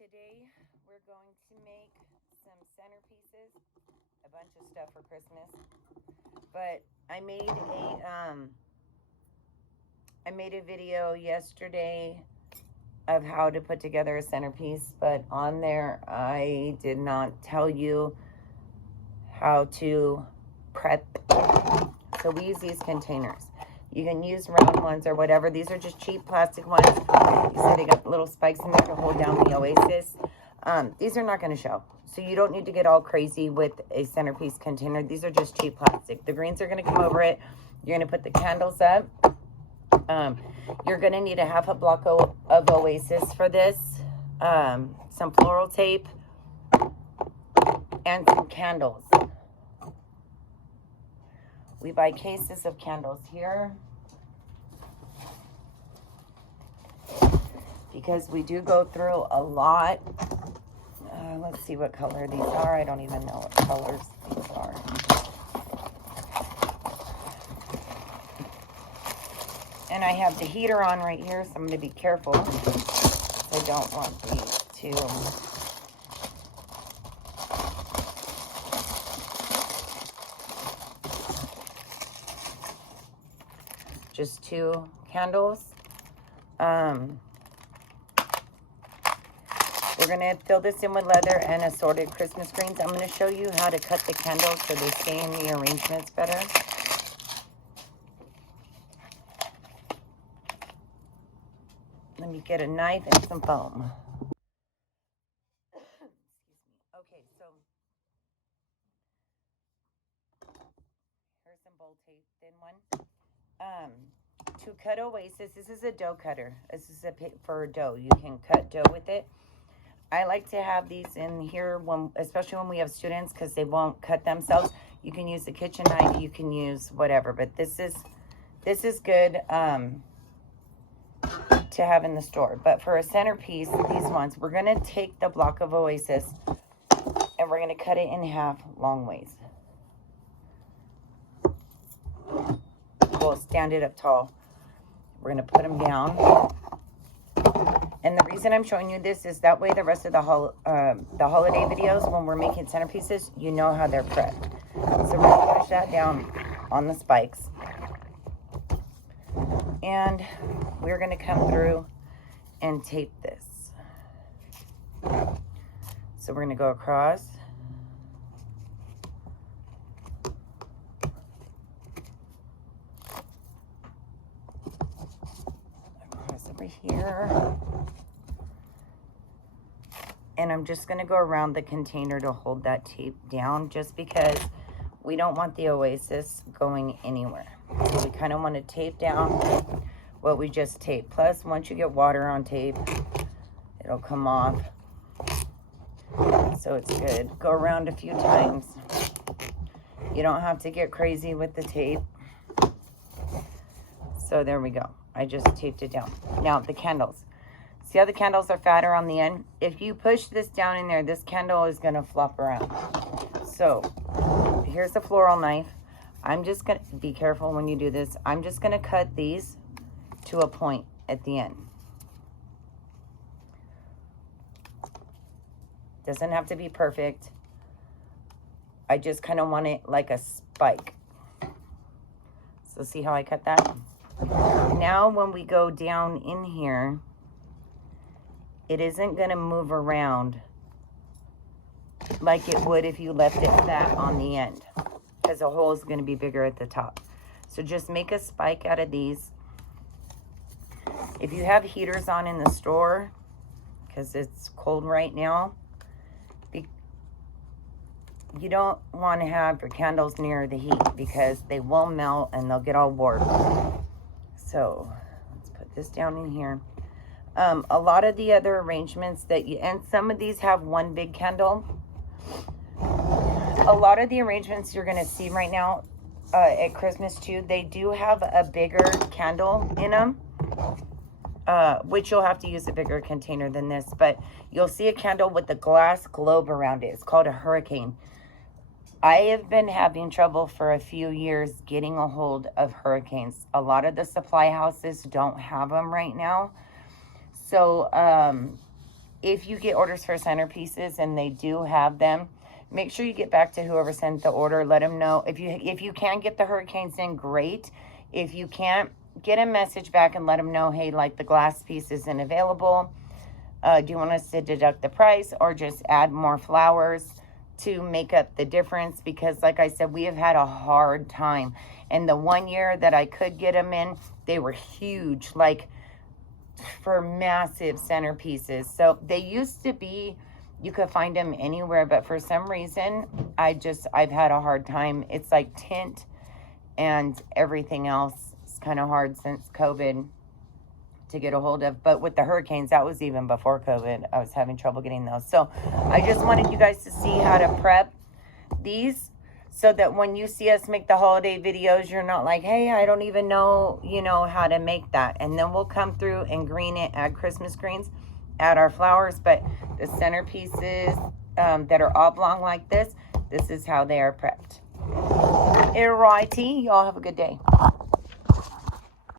Today we're going to make some centerpieces, a bunch of stuff for Christmas. But I made a video yesterday of how to put together a centerpiece, but on there I did not tell you how to prep. So we use these containers. You can use round ones or whatever. These are just cheap plastic ones. You see they got little spikes in there to hold down the oasis. These are not going to show. So you don't need to get all crazy with a centerpiece container. These are just cheap plastic. The greens are going to come over it. You're going to put the candles up. You're going to need a half a block of oasis for this. Some floral tape. And some candles. We buy cases of candles here because we do go through a lot. Let's see what color these are. I don't even know what colors these are. And I have the heater on right here, so I'm going to be careful. I don't want these to... Just 2 candles. We're going to fill this in with leather and assorted Christmas greens. I'm going to show you how to cut the candles so they stay in the arrangements better. Let me get a knife and some foam. Okay, so here's some bold tape, thin one. To cut oasis, this is a dough cutter. This is a pit for dough. You can cut dough with it. I like to have these in here, especially when we have students, because they won't cut themselves. You can use a kitchen knife. You can use whatever, but this is good to have in the store. But for a centerpiece, these ones, we're going to take the block of oasis and we're going to cut it in half long ways. We'll stand it up tall. We're going to put them down. And the reason I'm showing you this is that way the rest of the holiday videos, when we're making centerpieces, you know how they're prepped. So we're going to push that down on the spikes. And we're going to come through and tape this. So we're going to go across. Here, and I'm just going to go around the container to hold that tape down, just because we don't want the oasis going anywhere. So we kind of want to tape down what we just taped. Plus, once you get water on tape, it'll come off, so it's good. Go around a few times. You don't have to get crazy with the tape. So there we go. I just taped it down. Now the candles. See how the candles are fatter on the end? If you push this down in there, this candle is going to flop around. So here's the floral knife. I'm just going to be careful when you do this. I'm just going to cut these to a point at the end. Doesn't have to be perfect. I just kind of want it like a spike. So see how I cut that? Now when we go down in here, it isn't going to move around like it would if you left it flat on the end, because the hole is going to be bigger at the top. So just make a spike out of these. If you have heaters on in the store, because it's cold right now, you don't want to have your candles near the heat because they will melt and they'll get all warped. So let's put this down in here. A lot of the other arrangements and some of these have one big candle. A lot of the arrangements you're going to see right now at Christmas too, they do have a bigger candle in them, which you'll have to use a bigger container than this. But you'll see a candle with a glass globe around it. It's called a hurricane. I have been having trouble for a few years getting a hold of hurricanes. A lot of the supply houses don't have them right now. So if you get orders for centerpieces and they do have them, make sure you get back to whoever sent the order. Let them know. If you can get the hurricanes in, great. If you can't, get a message back and let them know, hey, like the glass piece isn't available. Do you want us to deduct the price or just add more flowers to make up the difference? Because like I said, we have had a hard time. And the 1 year that I could get them in, they were huge, like for massive centerpieces. So they used to be, you could find them anywhere, but for some reason, I've had a hard time. It's like tint and everything else. It's kind of hard since COVID to get a hold of. But with the hurricanes, that was even before COVID. I was having trouble getting those. So I just wanted you guys to see how to prep these so that when you see us make the holiday videos, you're not like, hey, I don't even know, how to make that. And then we'll come through and green it, add Christmas greens, add our flowers. But the centerpieces that are oblong like this is how they are prepped. Alrighty, y'all have a good day.